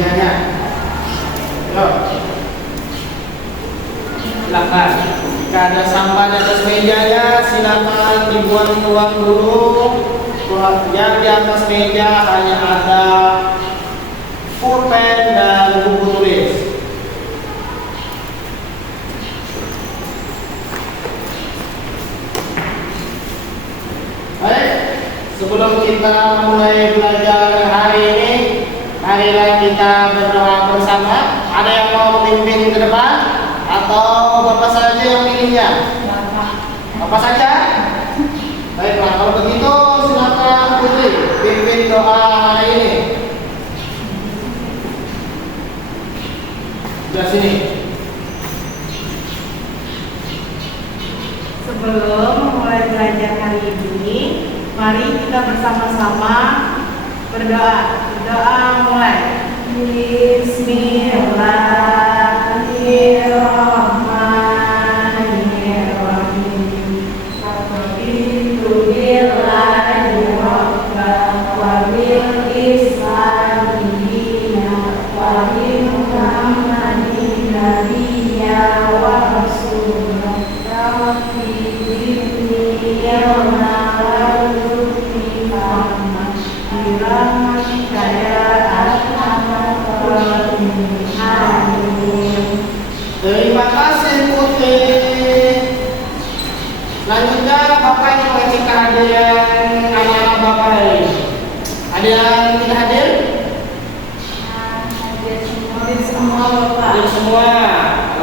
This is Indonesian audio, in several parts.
mejanya. Yuk. Silakan. Jika ada sampah di atas mejanya, silakan dibuang-buang dulu. Yang di atas meja hanya ada pulpen dan buku tulis. Baik, sebelum kita mulai belajar hari ini, marilah kita berdoa bersama. Ada yang mau memimpin ke depan atau Bapak saja yang pilihnya? Bapak saja? Baiklah, kalau begitu silakan Putri pimpin doa hari ini. Sudah sini. Sebelum memulai belajar hari ini, mari kita bersama-sama berdoa. Berdoa mulai. Bismillahirrahmanirrahim. Alhamdulillahi Rabbil wa bil Islami dina wa bi Muhammadin nabiyya wa rasulah. Terima kasih Putri. Selanjutnya Bapak yang mengisi kehadiran anak-anak Bapak hari ini. Ada yang tidak hadir? Hadir semua Bapak. Hadir semua.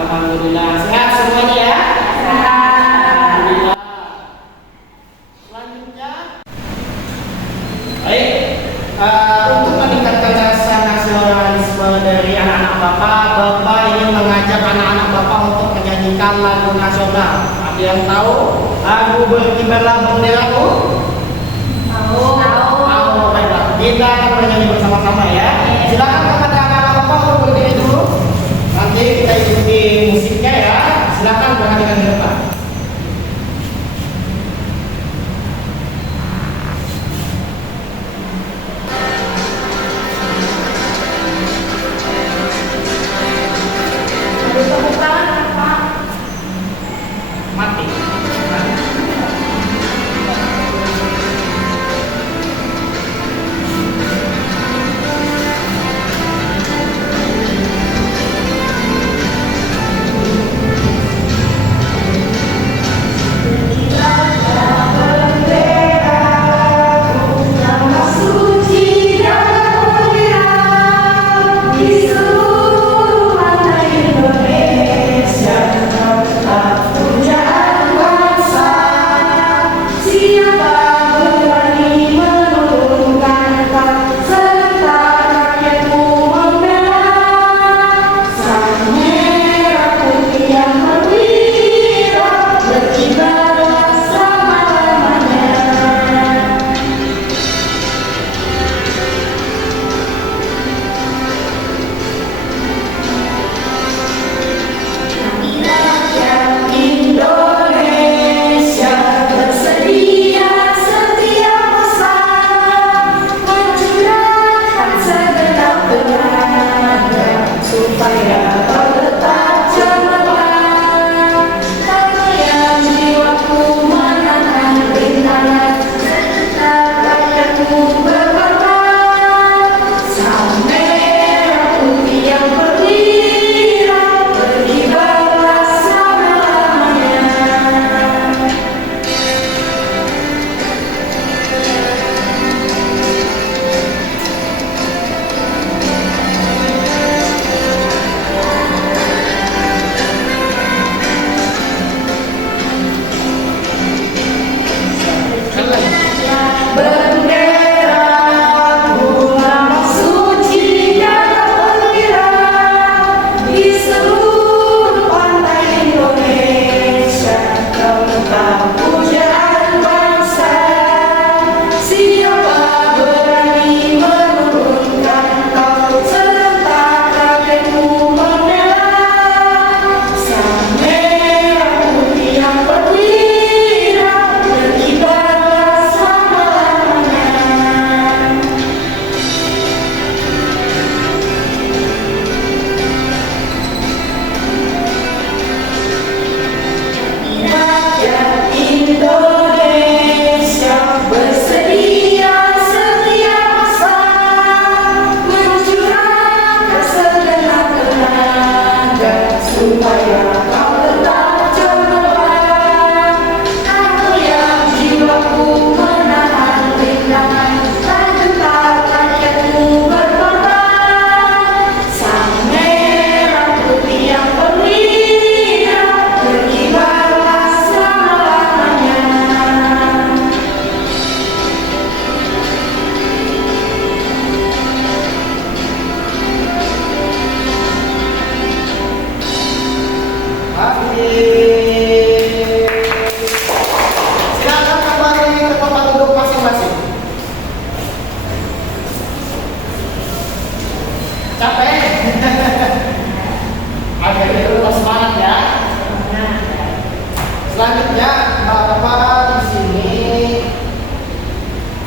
Alhamdulillah. Sehat semuanya ya? Alhamdulillah. Selanjutnya, baik. Untuk meningkatkan rasa nasionalisme dari anak-anak Bapak ingin mengajak anak-anak Bapak untuk menyanyikan lagu nasional. Ada yang tahu lagu Berkibarlah Benderaku? Tahu. Baiklah, kita akan menyanyi bersama-sama ya. Silakan kepada anak-anak Bapak untuk berdiri dulu. Nanti kita ikuti musiknya ya. Silakan perhatikan di depan. Mati. jadi tetap semangat ya. Selanjutnya Bapak di sini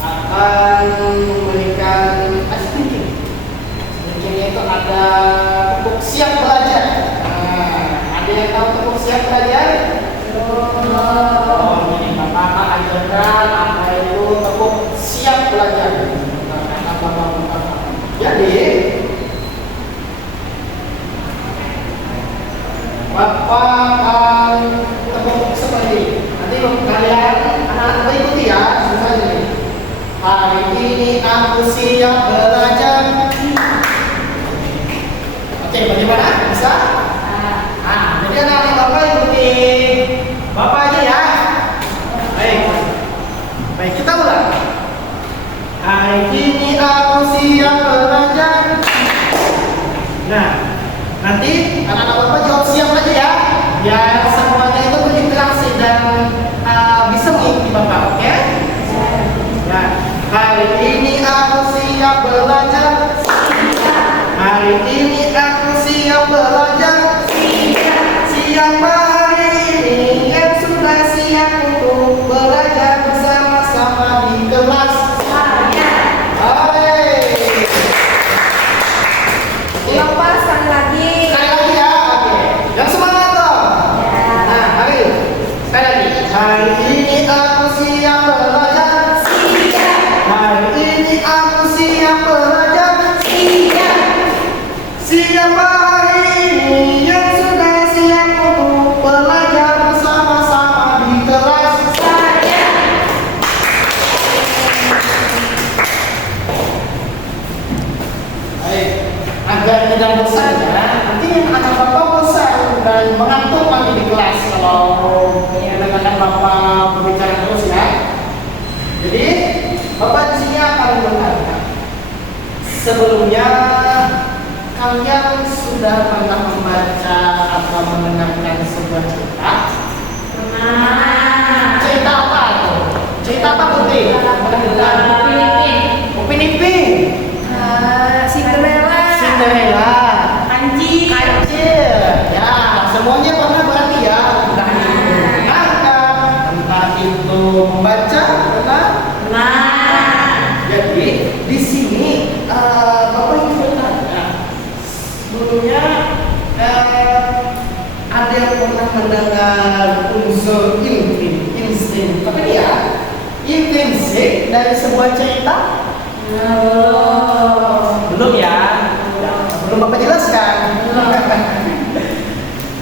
akan memberikan speaking. Speakingnya itu ada tepuk siap belajar. Nah, ada yang tahu tepuk siap belajar? Oh, ini Bapak akan ajarkan apa itu tepuk siap belajar. Nah, Bapak. Jadi Bapak akan tepuk seperti ini. Nanti kalian anak-anak ikuti ya, susah ini. Hari ini aku siap belajar. Oke, bagaimana? Bisa? Jadi anak-anak Bapak ikuti Bapak aja ya. Baik, kita ulang. Hari ini aku siap belajar. Nah, nanti anak-anak Bapak jawab siap aja ya. Biar semuanya itu berinteraksi dan bisa mengikuti Bapak, oke? Nah, hari ini aku siap belajar. Hari ini aku siap belajar. Siapa hari ini yang sudah siap untuk belajar bersama-sama di kelas? Bapak sekali lagi. Sekali lagi ya, oke. Yang semangat dong. Nah, hari sekali lagi. Hari ini aku siap belajar. Hari ini aku siap belajar. Siapa hari ini yang sudah siap untuk belajar bersama-sama di kelas? Baik, agar tidak bosan ya. Nanti anak Bapak bosan dan mengantuk lagi di kelas kalau mendengarkan Bapak berbicara terus ya. Jadi Bapak di sini akan bertanya. Sebelumnya kalian sudah pernah membaca atau mendengarkan sebuah cerita? Cerita apa itu? Cerita apa Putri? Upin Ipin. Cinderella. Kancil. Ya, semuanya pernah berarti ya. Entah itu membaca, Jadi di sini Bapak ingin bertanya. Sebelumnya ada yang pernah mendengar unsur insting, tapi dia intrinsik dari sebuah cerita? Belum ya? Belum Bapak jelaskan.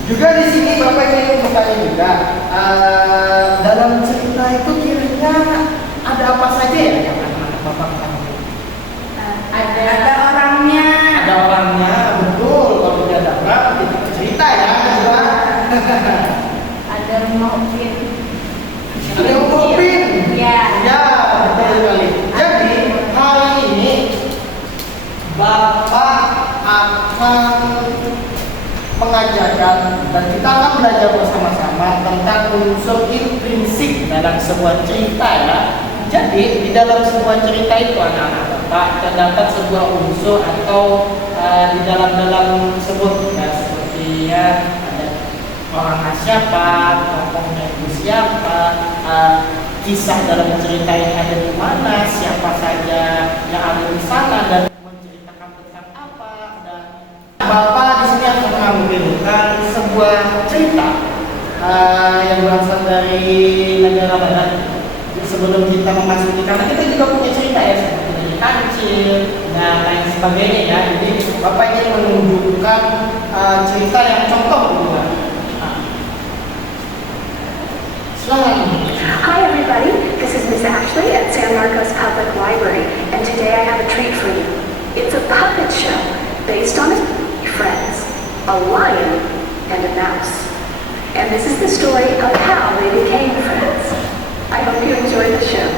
Juga di sini Bapak ingin bertanya juga, dalam cerita itu kira-kira ada apa saja ya yang anak-anak Bapak ketahui? Ada orangnya. Ada orangnya, betul. Kalau tidak ada orang, kita cerita ya. Ada rumah Upin. Ada Upin. Ya. Ya, betul sekali. Jadi hari ini Bapak akan mengajarkan dan kita akan belajar bersama-sama tentang unsur intrinsik dalam sebuah cerita ya. Jadi di dalam sebuah cerita itu anak-anak Bapak terdapat sebuah unsur atau di dalam tersebut ya, seperti ya ada orangnya siapa, tokohnya itu siapa, kisah dalam cerita ini ada di mana, siapa saja yang ada di sana dan menceritakan tentang apa. Dan Bapak di sini akan mengambilkan sebuah cerita yang berasal dari negara barat. Sebelum kita memasuki, karena kita juga punya cerita ya, seperti dari Kancil dan lain sebagainya ya. Jadi Bapak ingin menunjukkan cerita yang contoh juga. Hi everybody, this is Miss Ashley at San Marcos Public Library, and today I have a treat for you. It's a puppet show based on friends, a lion and a mouse. And this is the story of how they became friends. I hope you enjoy the show.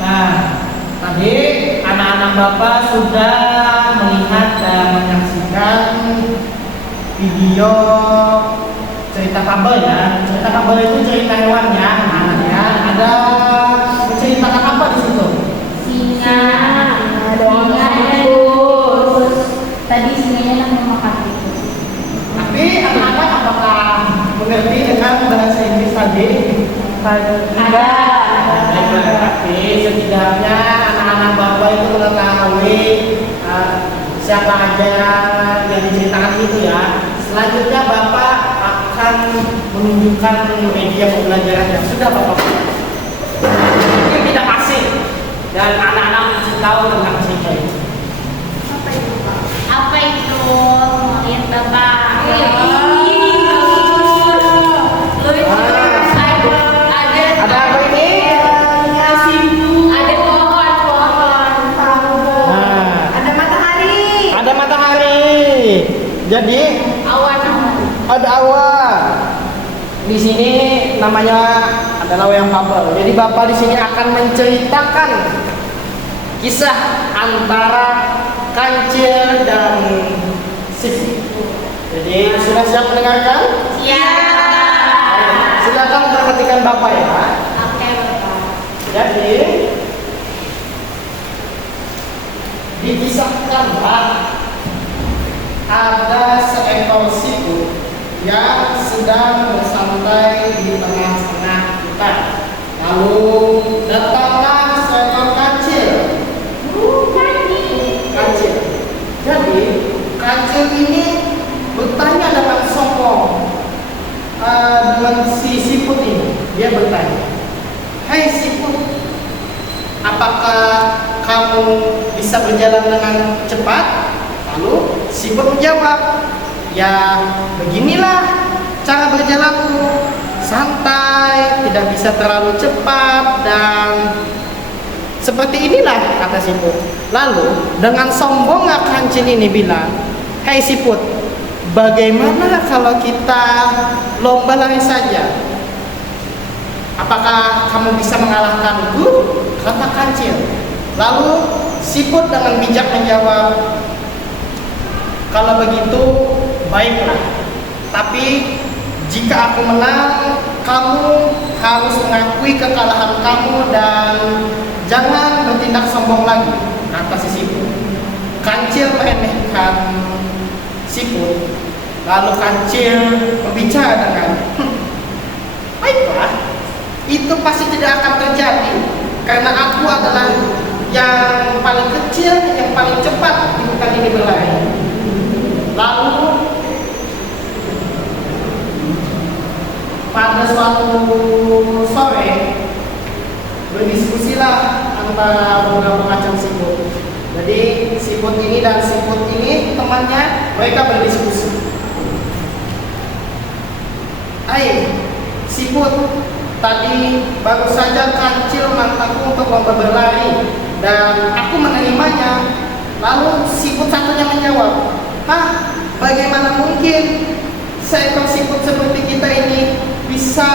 Nah, tadi anak-anak Bapak sudah melihat dan menyaksikan video cerita kabel ya. Cerita kabel itu cerita hewan ya, anak-anak ya. Ada menceritakan apa di situ? Singa. Ada yang tikus. Tadi singanya yang memakan tikus. Tapi anak-anak apakah mengerti dengan bahasa Inggris tadi? Ada. Tapi setidaknya anak-anak Bapak itu mengetahui siapa aja yang diceritakan itu ya. Selanjutnya Bapak akan menunjukkan media pembelajaran yang sudah Bapak punya. Mungkin kita kasih dan anak-anak mesti tahu tentang cerita itu. Apa itu? Mau lihat Bapak. Ada apa ini? Ada pohon. Nah, Ada matahari. ada matahari. Jadi Awan. ada awan. Di sini namanya adalah wayang fabel. Jadi Bapak di sini akan menceritakan kisah antara kancil dan siput. Jadi sudah siap mendengarkan? Siap. Silakan perhatikan Bapak ya. Oke, Bapak. Jadi dikisahkanlah ada seekor siput yang sedang bersantai di tengah-tengah hutan. Lalu datanglah seekor kancil. Kancil. Jadi kancil ini bertanya dengan sombong dengan si siput ini. Dia bertanya, "Hai siput, apakah kamu bisa berjalan dengan cepat?" Lalu siput menjawab, "Ya beginilah cara berjalanku, santai, tidak bisa terlalu cepat dan seperti inilah," kata siput. Lalu dengan sombongnya kancil ini bilang, "Hei siput, bagaimana kalau kita lomba lari saja? Apakah kamu bisa mengalahkanku?" kata kancil. Lalu siput dengan bijak menjawab, "Kalau begitu baiklah, tapi jika aku menang, kamu harus mengakui kekalahan kamu dan jangan bertindak sombong lagi," kata si siput. Kancil meremehkan siput. Lalu kancil berbicara dengan, "Baiklah, itu pasti tidak akan terjadi karena aku adalah yang paling kecil, yang paling cepat di hutan ini berlari." Lalu pada suatu sore berdiskusilah antara beberapa macam siput. Jadi siput ini dan siput ini temannya, mereka berdiskusi. "Hai siput, tadi baru saja kancil mataku untuk lomba berlari dan aku menerimanya. Lalu siput satunya menjawab, "Hah, bagaimana mungkin seekor siput seperti kita ini bisa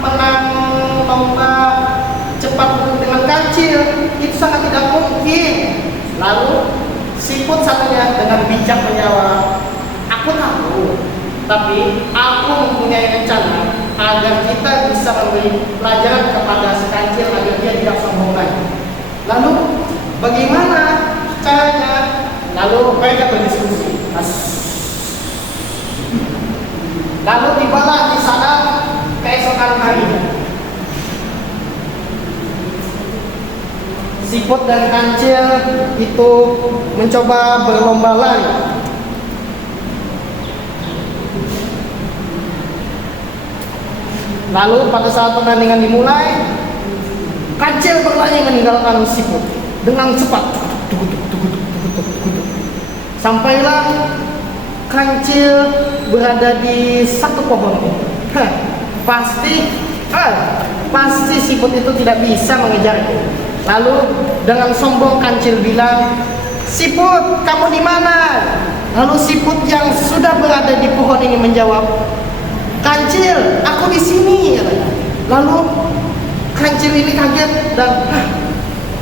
menang lomba cepat dengan kancil? Itu sangat tidak mungkin." Lalu siput satunya dengan bijak menjawab, "Aku tahu, tapi aku mempunyai rencana agar kita bisa memberi pelajaran kepada si kancil agar dia tidak sombong lagi." Lalu bagaimana caranya? Lalu mereka berdiskusi. Lalu tibalah di sana keesokan harinya. Siput dan kancil itu mencoba berlomba lari. Lalu pada saat pertandingan dimulai, kancil berlari meninggalkan siput dengan cepat. Sampailah kancil berada di satu pohon. Pasti siput itu tidak bisa mengejarnya. Lalu dengan sombong kancil bilang, "Siput, kamu di mana?" Lalu siput yang sudah berada di pohon ini menjawab, "Kancil, aku di sini." Lalu kancil ini kaget dan,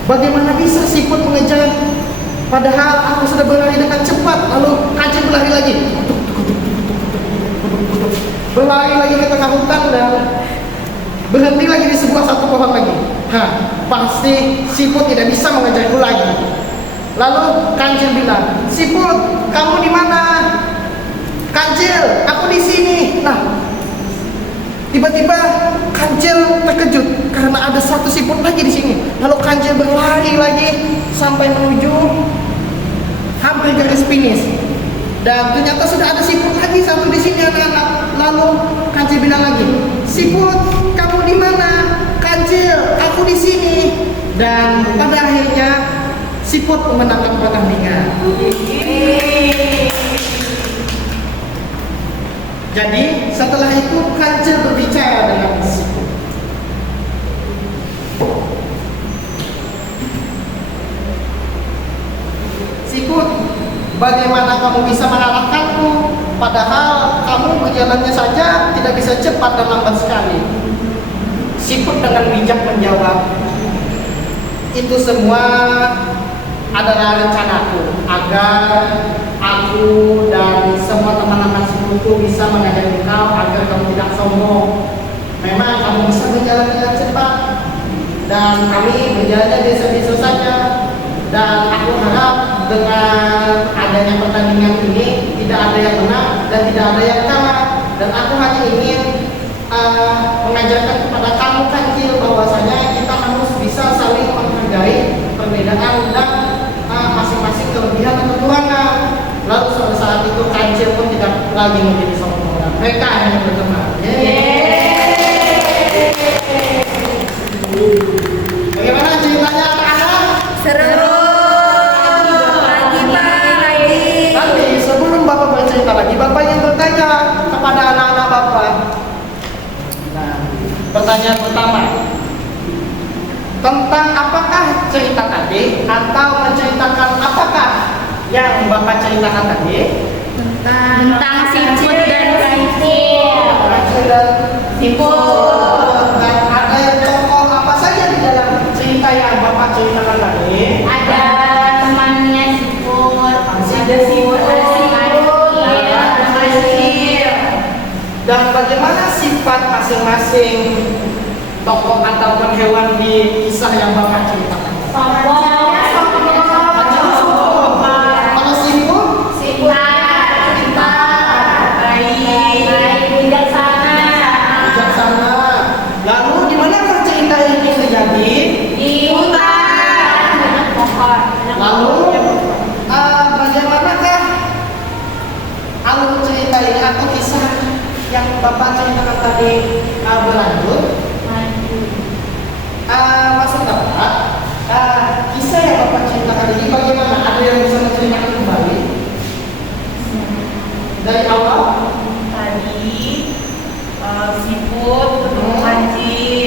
bagaimana bisa siput mengejar? Padahal aku sudah berlari dengan cepat. Lalu kancil berlari lagi, berlari lagi ke tengah hutan dan berhenti lagi di sebuah satu pohon lagi. Pasti siput tidak bisa mengejarku lagi. Lalu kancil bilang, "Siput, kamu di mana?" "Kancil, aku di sini." Nah, tiba-tiba kancil terkejut karena ada satu siput lagi di sini. Lalu kancil berlari lagi sampai menuju hampir garis finish. Dan ternyata sudah ada siput lagi satu di sini, anak-anak. Lalu kancil bilang lagi, "Siput, kamu di mana?" "Kancil, aku di sini." Dan pada akhirnya siput memenangkan pertandingan. Jadi setelah itu kancil berbicara dengan siput. "Siput, bagaimana kamu bisa mengalahkanku? Padahal kamu berjalannya saja tidak bisa cepat dan lambat sekali." Siput dengan bijak menjawab, "Itu semua adalah rencanaku agar aku dan semua teman-teman sekutu bisa mengajari kau agar kamu tidak sombong. Memang kamu bisa berjalan dengan cepat dan kami berjalannya biasa-biasa saja. Dan aku harap dengan adanya pertandingan ini tidak ada yang menang dan tidak ada yang kalah. Dan aku hanya ingin mengajarkan kepada kamu kancil bahwasanya kita harus bisa saling menghargai perbedaan dan masing-masing kelebihan dan kekurangan." Lalu suatu saat itu kancil pun tidak lagi menjadi sombong. Mereka hanya berteman. Bagaimana ceritanya anak-anak? Seru. Nanti sebelum Bapak bercerita lagi, Bapak ingin bertanya kepada anak-anak Bapak. Nah, pertanyaan pertama, tentang apakah cerita tadi atau menceritakan apakah yang Bapak ceritakan tadi? Tentang siput dan kancil. Kancil dan siput. Dan ada tokoh apa saja di dalam cerita yang Bapak ceritakan tadi? Ada temannya siput. Ada siput, ada kancil. Dan bagaimana sifat masing-masing tokoh ataupun hewan di kisah yang Bapak ceritakan? Sombong. Kalau siput? Bijaksana. Lalu di manakah cerita ini terjadi? Lalu bagaimanakah alur cerita ini atau kisah yang Bapak ceritakan tadi berlanjut? Maksud Bapak, kisah yang Bapak ceritakan ini bagaimana? Ada yang bisa menceritakan kembali? Dari awal? Tadi siput ketemu kancil.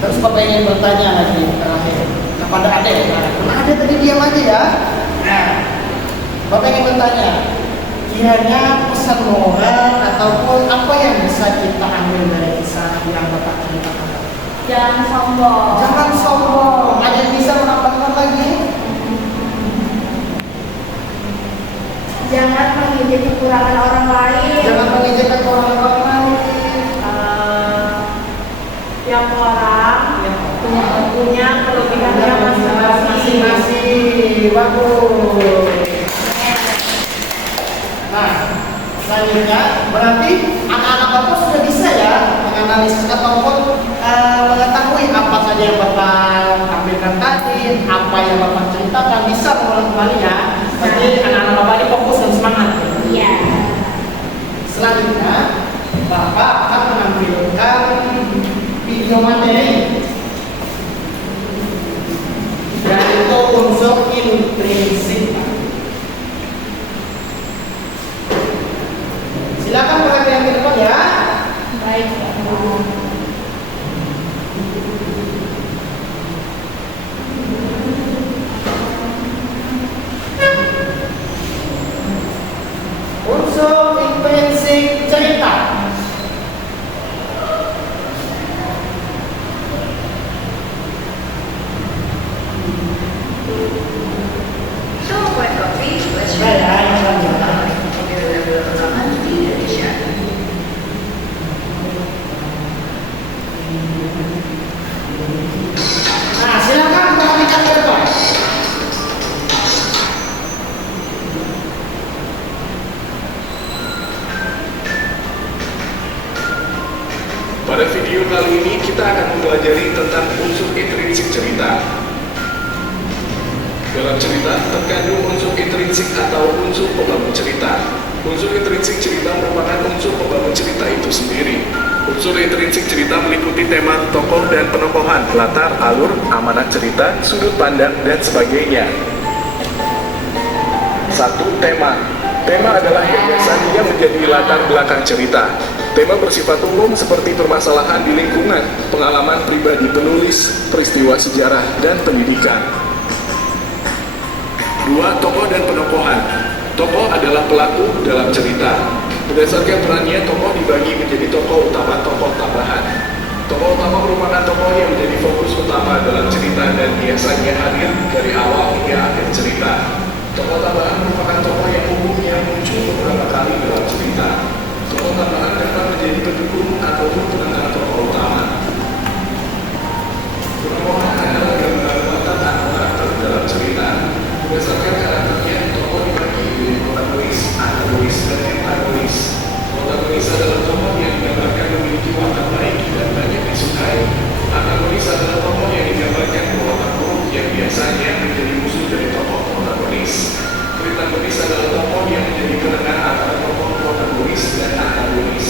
Terus Bapak ingin bertanya lagi terakhir kepada adik. Nah, adik tadi diam aja ya. Nah, Bapak ingin bertanya, kiranya pesan moral ataupun apa yang bisa kita ambil dari kisah yang Bapak ceritakan? Jangan sombong. Jangan sombong. Ada yang bisa menambahkan lagi? Jangan mengejek kekurangan orang lain. Jangan mengejekkan orang lain. Tiap orang punya kelebihannya masing-masing. Masing-masing. Bagus. Nah, selanjutnya berarti anak-anak Bapak sudah bisa ya menganalisis ataupun mengetahui apa saja yang Bapak tampilkan tadi, apa yang Bapak ceritakan, bisa mengulang kembali ya. Berarti anak-anak Bapak ini fokus dan semangat. Iya. Selanjutnya Bapak akan menampilkan video materi yaitu unsur intrinsik. Silakan perhatian ke depan ya. Baik. Unsur intrinsik cerita. So, buat kopi, let's Ya, ya, ya. di Indonesia. Nah, silakan perhatikan ke depan. Pada video kali ini kita akan mempelajari tentang unsur intrinsik cerita. Dalam cerita terkandung unsur intrinsik atau unsur pembangun cerita. Unsur intrinsik cerita merupakan unsur pembangun cerita itu sendiri. Unsur intrinsik cerita meliputi tema tokoh dan penokohan, latar, alur, amanat cerita, sudut pandang, dan sebagainya. 1. Tema. Tema adalah gagasan yang menjadi latar belakang cerita. Tema bersifat umum seperti permasalahan di lingkungan, pengalaman pribadi penulis, peristiwa sejarah, dan pendidikan. 2. Tokoh dan penokohan. Tokoh adalah pelaku dalam cerita. Berdasarkan perannya, tokoh dibagi menjadi tokoh utama, tokoh tambahan. Tokoh utama merupakan tokoh yang menjadi fokus utama dalam cerita dan biasanya hadir dari awal hingga akhir cerita. Tokoh tambahan merupakan tokoh yang umumnya muncul beberapa kali dalam cerita. Tokoh tambahan dapat menjadi pendukung ataupun penengah tokoh utama. Penokohan adalah gambaran watak atau karakter dalam cerita. Berdasarkan karakternya, tokoh dibagi menjadi protagonis, antagonis, dan antagonis. Protagonis adalah tokoh yang digambarkan memiliki watak baik dan banyak disukai. Antagonis adalah tokoh yang digambarkan berwatak buruk yang biasanya menjadi musuh dari tokoh protagonis. Antagonis adalah tokoh yang menjadi penengah antara tokoh protagonis dan antagonis.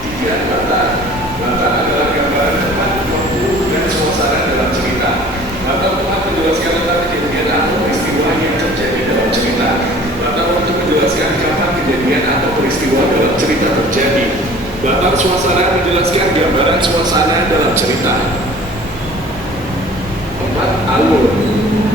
3. Latar. Latar adalah gambaran tempat, waktu, dan suasana dalam cerita. Latar tempat menjelaskan tentang kejadian atau peristiwa yang terjadi dalam cerita. Latar untuk menjelaskan kapan kejadian atau peristiwa dalam cerita terjadi. Latar suasana menjelaskan gambaran suasana dalam cerita. 4. Alur.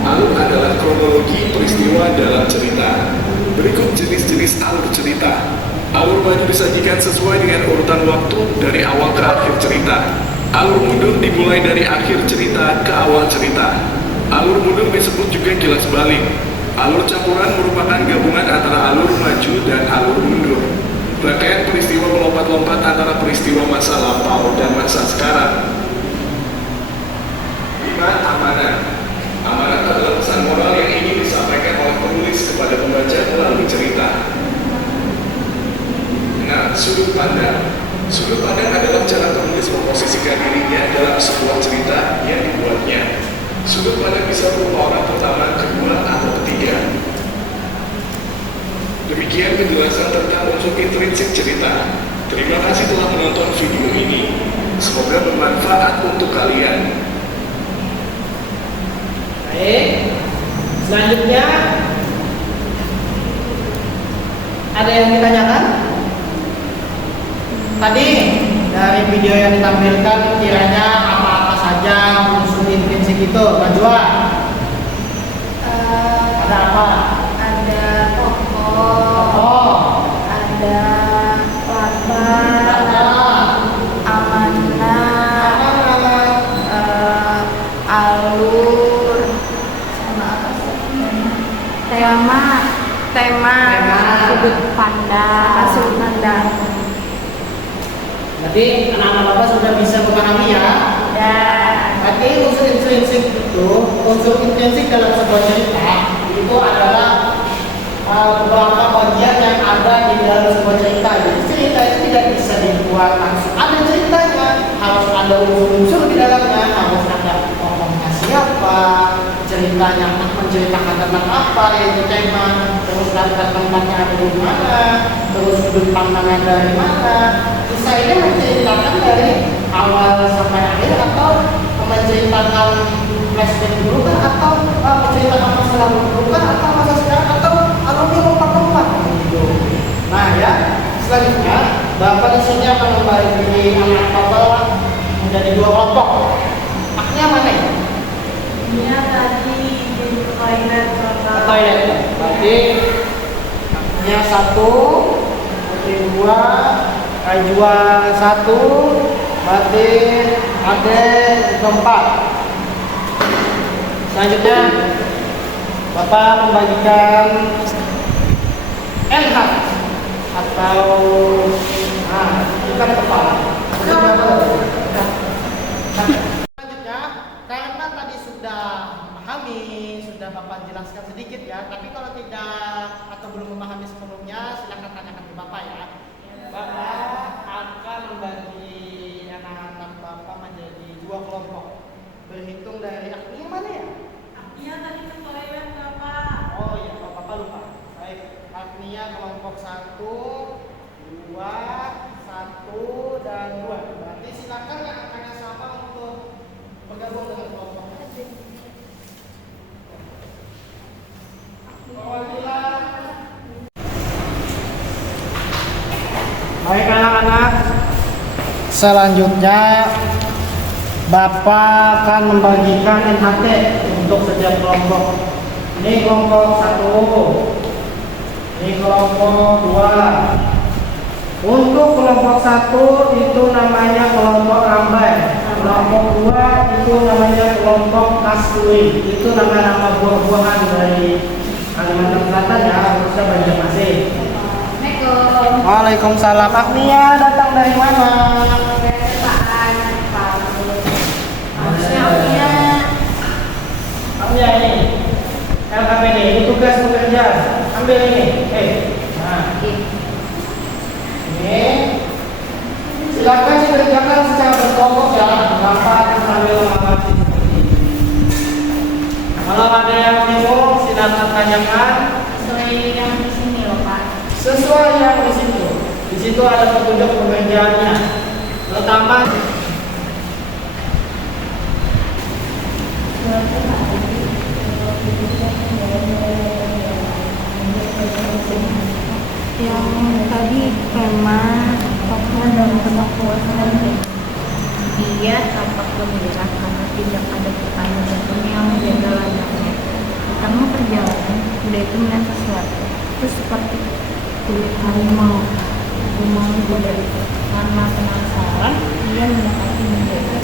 Alur adalah kronologi peristiwa dalam cerita. Berikut jenis-jenis alur cerita. Alur maju disajikan sesuai dengan urutan waktu dari awal ke akhir cerita. Alur mundur dimulai dari akhir cerita ke awal cerita. Alur mundur disebut juga kilas balik. Alur campuran merupakan gabungan antara alur maju dan alur mundur. Rangkaian peristiwa melompat-lompat antara peristiwa masa lampau dan masa sekarang. 5. Amanat. Amanat adalah pesan moral yang ingin disampaikan oleh penulis kepada pembaca melalui cerita. 6. Sudut pandang. Sudut pandang adalah cara penulis memposisikan dirinya dalam sebuah cerita yang dibuatnya. Sudut pandang bisa berupa orang pertama, kedua, atau ketiga. Demikian penjelasan tentang unsur intrinsik cerita. Terima kasih telah menonton video ini. Semoga bermanfaat untuk kalian. Baik. Selanjutnya ada yang ditanyakan? Tadi dari video yang ditampilkan kiranya apa-apa saja unsur intrinsik itu, Najwa? Ada apa? Ada tokoh, Oh, ada laba, ada amanah, alur, sama apa sih? Tema, Tema. sudut pandang, sudut pandang. Jadi anak-anak Bapak sudah bisa memahami ya. Dan Tapi unsur intrinsik dalam sebuah cerita itu adalah beberapa bagian yang ada di dalam sebuah cerita. Jadi cerita itu tidak bisa dibuat langsung. Ada ceritanya, harus ada unsur-unsur di dalamnya, harus ada tokohnya siapa, ceritanya menceritakan tentang apa, yaitu tema, terus latar tempatnya ada di mana, terus sudut pandangnya dari mana. Kisah ini menceritakan dari awal sampai akhir atau menceritakan flashback dulu kan, atau menceritakan masa lalu dulu kan, atau masa sekarang, atau alurnya lompat-lompat gitu. Nah ya, selanjutnya Bapak di sini akan membagi anak Bapak menjadi dua kelompok. Maknya mana ya? ini tadi di toilet Bapak. Toilet. Berarti maknya satu, berarti dua, Najwa satu, berarti Ade keempat. Selanjutnya Bapak membagikan NH atau bukan kepala. Selanjutnya, karena tadi sudah memahami, sudah Bapak jelaskan sedikit ya, tapi kalau tidak atau belum memahami sepenuhnya, silakan tanyakan ke Bapak ya. Bapak akan membagi anak-anak Bapak menjadi dua kelompok. Berhitung dari Agnia mana ya? Iya tadi ke toilet Bapak. Oh iya, Bapak lupa. Baik, Agnia kelompok 1, 2, 1, dan 2. Berarti silakan yang angkanya sama untuk bergabung dengan kelompok. Perwakilan. Baik anak-anak, selanjutnya Bapak akan membagikan NHT untuk setiap kelompok. Ini kelompok 1, ini kelompok 2. Untuk kelompok 1 itu namanya kelompok rambai. Kelompok 2 itu namanya kelompok kasturi. Itu nama-nama buah-buahan dari Kalimantan Selatan ya, khususnya Banjarmasin. Waalaikumsalam. Agnia datang dari mana? Ambil ini. LKPD ini tugas bekerja. Ambil ini. Nah. Ini. Silakan dikerjakan secara berkelompok ya. Bapak sambil mengamati. Kalau ada yang bingung, silakan tanyakan. Sesuai yang di sini loh Pak. Sesuai yang di situ. Di situ ada petunjuk pekerjaannya. Pertama, yang tadi tema tokoh dan penaklukan dia tampak gembira karena tidak ada pertanyaan yang menjaga ladangnya. Di tengah perjalanan kuda itu melihat sesuatu itu seperti kulit harimau. Harimau kuda itu karena penasaran dia mendekati menjaga.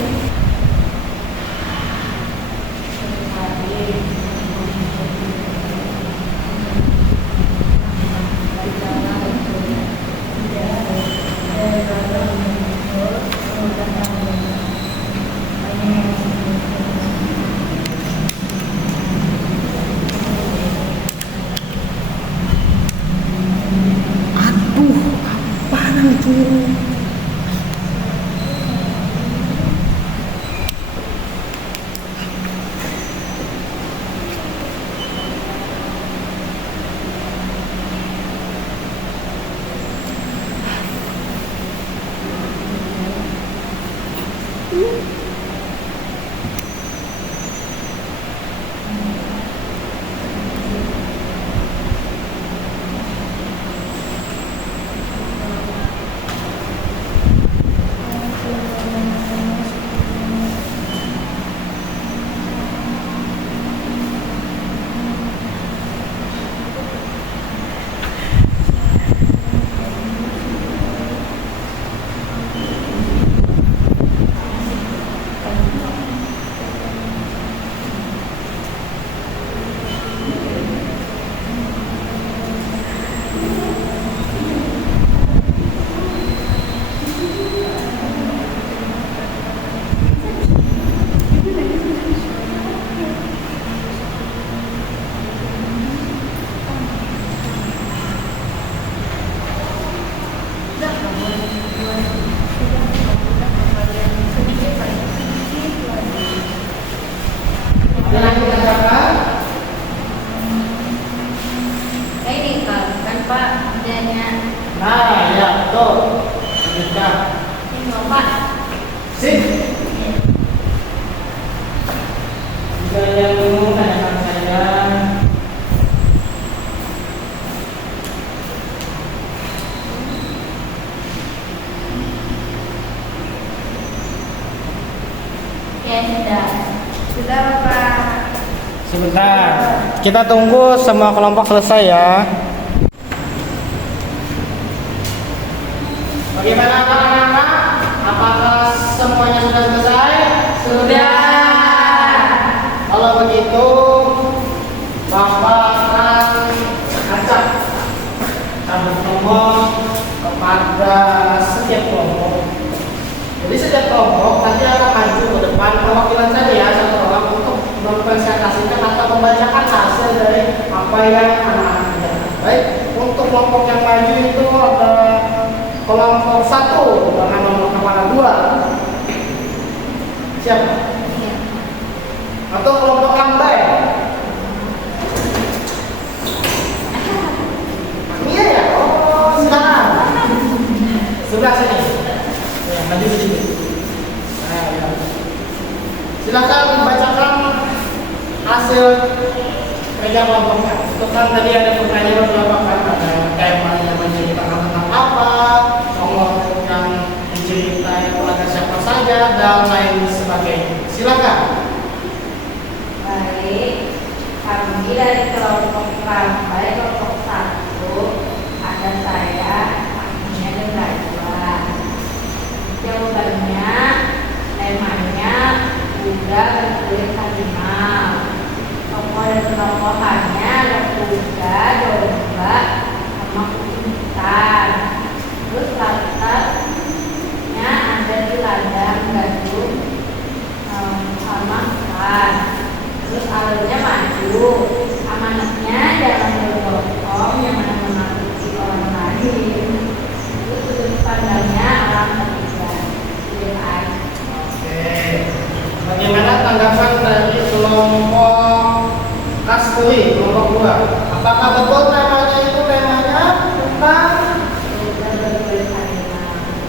Ya sudah. Sudah Bapak. Sebentar. Kita tunggu semua kelompok selesai ya. Bagaimana anak-anak? Apakah semuanya sudah selesai? Sudah. Kalau begitu, Bapak akan ajak cabut nomor kepada setiap kelompok. Jadi setiap kelompok nanti akan maju ke depan perwakilan saja ya, satu orang untuk mempresentasikan atau membacakan hasil dari apa yang anak-anak kerjakan. Baik, untuk kelompok yang maju itu ada kelompok 1 dengan nomor kepala 2. Siapa? Atau kelompok lambai? Iya ya, oh silakan. Sebelah sini. Ya, maju sedikit. Nah, ya. Silakan bacakan hasil kerja kelompoknya. Itu kan tadi ada pertanyaan berapa kan? Ada temanya menceritakan tentang apa, nomor yang diceritain kepada siapa saja dan lain sebagainya. Silakan. Baik, kami dari kelompok lambai kelompok 1 ada saya, akhirnya ada Najwa. Jawabannya, temanya kuda berkulit harimau. Tokoh dan tokohannya ada kuda, domba, sama kucing hitam. Terus latarnya ada di ladang gadung sama ikan. Terus alurnya maju, amanatnya jangan berbohong, yang mana menakuti orang lain. Terus sudut pandangnya alam ketiga. Oke. Bagaimana tanggapan dari kelompok Kasturi, kelompok 2? Apakah betul temanya itu temanya tentang?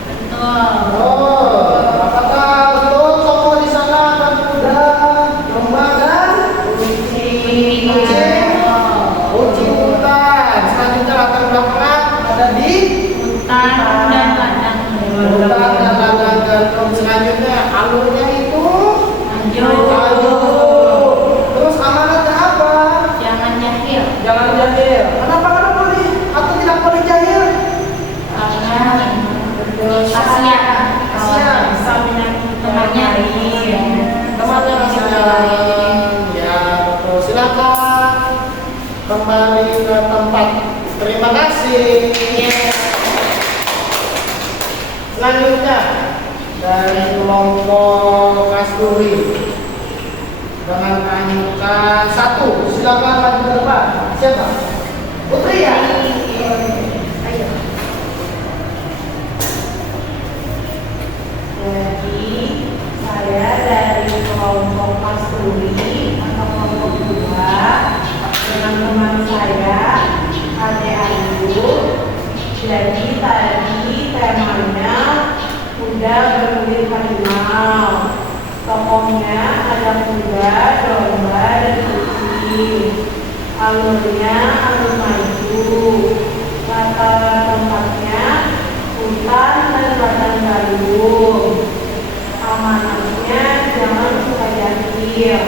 Betul. Oh, apakah betul tokoh di sana ada kuda, domba dan kucing hutan? Selanjutnya latar belakang ada di Hutan dan ladang hutan dan ladang gandum. Selanjutnya alurnya itu maju. Terus amanatnya apa? jangan jahil Jangan jahil. Kenapa boleh atau tidak boleh jahil? karena kasihan Kasihan. bisa menyakiti temannya Temannya kasihan. Ya, betul. Silakan kembali ke tempat. Terima kasih. Selanjutnya dari kelompok Kasturi dengan angka 1. Silakan maju ke depan. Siapa? Putri ya? Ayo. Jadi saya dari kelompok Kasturi atau kelompok 2 dengan teman saya Ade Ayu. Jadi tadi temanya kuda berkulit harimau. Tokohnya ada kuda, domba, dan kucing. Alurnya alur maju. Latar tempatnya hutan dan ladang gandum. Amanatnya jangan suka jahil.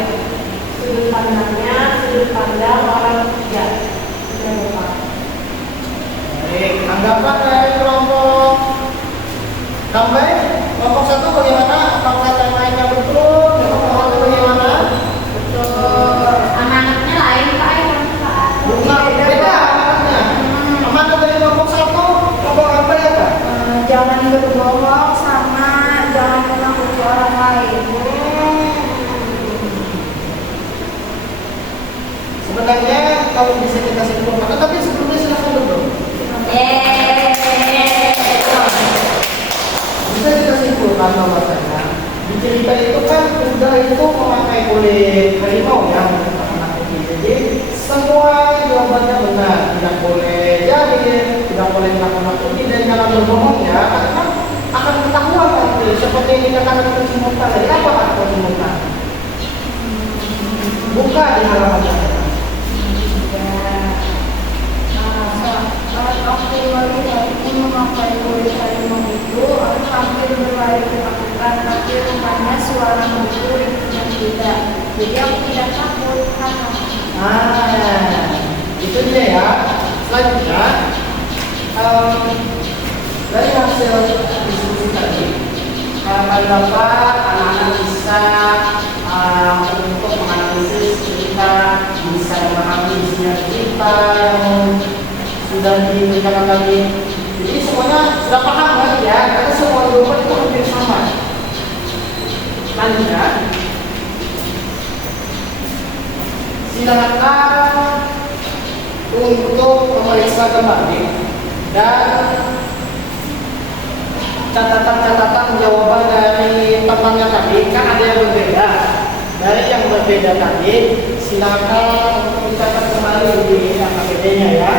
Sudut pandangnya sudut pandang orang ketiga. Sudah Bapak. Baik, tanggapan dari kelompok Lambai, kelompok 1 bagaimana? Apakah temanya betul? Kelompok 1 bagaimana? Betul. Amanatnya lain Pak yang Pak. Bukan, beda amanatnya. Amanat dari kelompok 1, kelompok Lambai apa? Jangan berbohong sama jangan menakuti orang lain. Sebenarnya kalau bisa kita simpulkan, tapi sebelumnya silahkan dulu. Bisa kita simpulkan bahwasanya di cerita itu kan kuda itu memakai kulit harimau ya untuk menakuti. Jadi semua jawabannya benar, tidak boleh jahil, tidak boleh menakut-nakuti dan jangan berbohong ya, karena akan ketahuan nanti seperti yang dikatakan Coach Mukhtar. Jadi apa kata Coach Mukhtar? Buka di halaman yang Waktu itu memakai kulit harimau itu, aku hampir berlari ketakutan, tapi rupanya suara itu juga. Jadi aku tidak takut karena Itu dia ya. Selanjutnya, dari hasil diskusi tadi, harapan Bapak anak-anak bisa untuk menganalisis cerita, bisa memahami isinya cerita yang sudah diberikan tadi. Jadi semuanya sudah paham kan ya? Karena semua jawaban itu hampir sama. Selanjutnya, silakan untuk memeriksa kembali dan catatan-catatan jawaban dari temannya tadi kan ada yang berbeda. Dari yang berbeda tadi, silakan untuk dicatat kembali di AKBD-nya ya.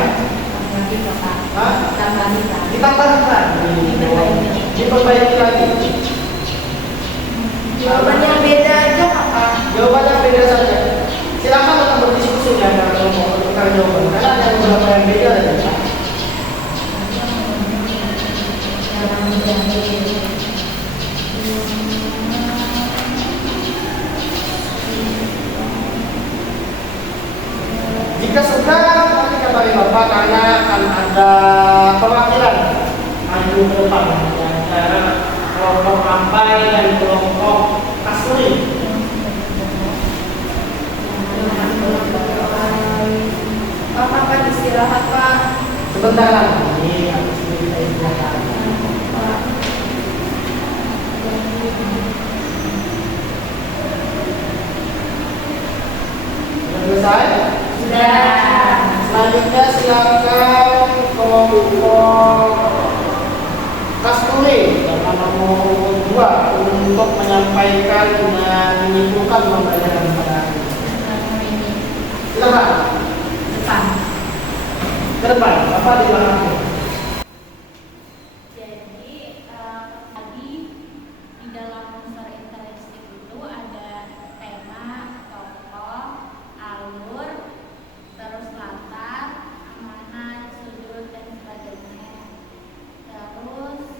lagi Bapak. Hah? Tambahin lagi. Ditambahkan lagi, diperbaiki lagi. Jawaban yang beda aja Kakak. Jawabannya beda saja. Silakan untuk berdiskusi ya kalau mau bertukar jawaban. Karena ada beberapa yang beda saja. Dalam menjadi Jika sudah, nanti kabari Bapak karena akan ada perwakilan maju ke depan antara kelompok Ampai dan kelompok Kasturi. Bapak kan istirahat Pak. Sebentar lagi, habis ini kita istirahat. Sudah selesai? Sudah. Selanjutnya silakan kelompok Kasturi dalam nomor 2 untuk menyampaikan dan menyimpulkan pembelajaran pada hari ini. Silakan. Depan. Ke depan, Bapak di belakang. Jadi tadi di dalam unsur interaktif itu ada tema, tokoh, alur, terus latar, amanat, sudut dan sebagainya. Terus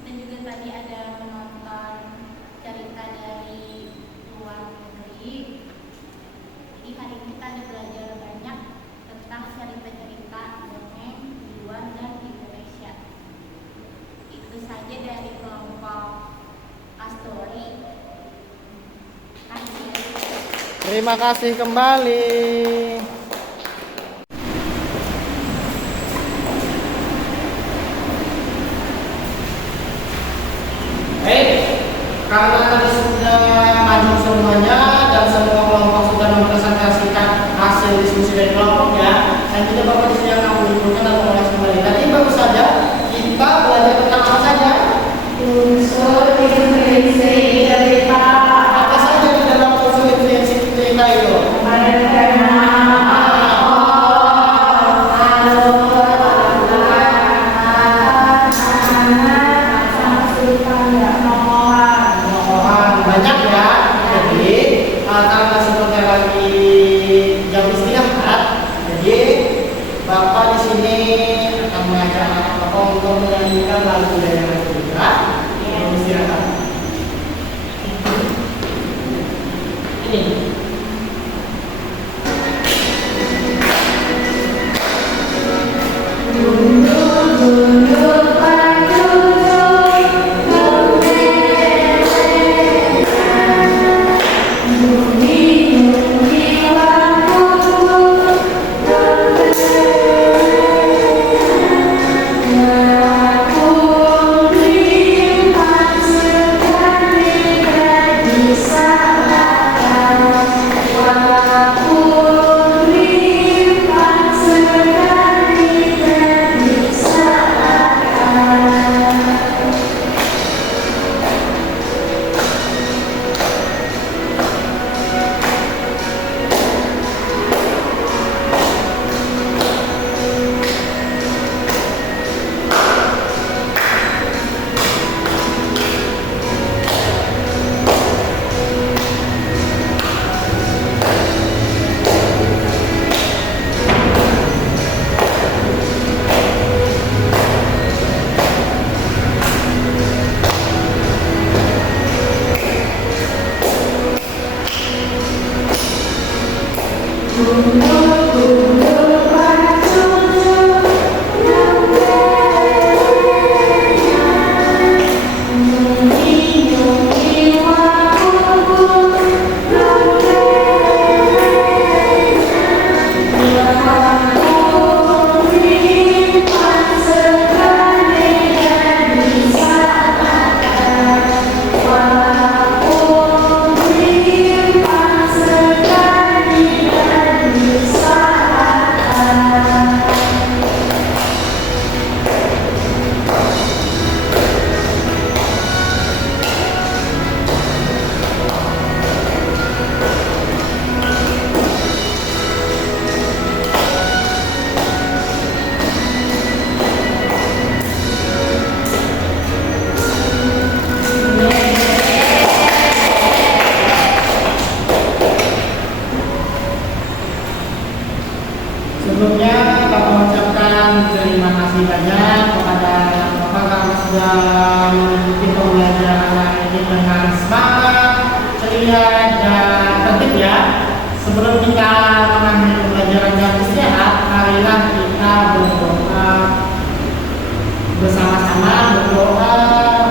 kita juga tadi ada menonton cerita dari luar negeri. Jadi hari ini kita ada belajar banyak tentang cerita-cerita dongeng di luar dan di Indonesia. Itu saja dari kelompok Kasturi. Terima kasih kembali. Karena tadi sudah maju semuanya dan semua kelompok sudah mempresentasikan hasil diskusi dari kelompoknya, dan tidak Bapak di sini akan menyimpulkan atau mengulas kembali. Tadi baru saja kita belajar tentang apa saja? Unsur intrinsik cerita. Apa saja di dalam unsur intrinsik cerita itu? Banyak ya. Jadi karena sebentar lagi jam istirahat, jadi Bapak di sini akan mengajak Bapak untuk menyanyikan lagu daerah kita sebelum istirahat. Ini. Bisa mengikuti pembelajaran hari ini dengan semangat, ceria, dan tertib ya. Sebelum kita mengakhiri pembelajaran yang istirahat, marilah kita berdoa bersama-sama, berdoa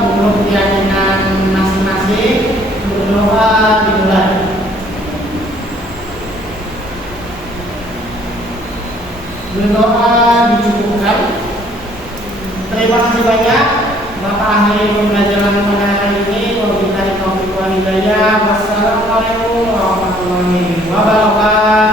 menurut keyakinan masing-masing, berdoa dimulai. Berdoa dicukupkan. Terima kasih banyak Bapak akhiri pembelajaran pada hari ini. Wabillahi taufiq wal hidayah. Wassalamualaikum warahmatullahi wabarakatuh.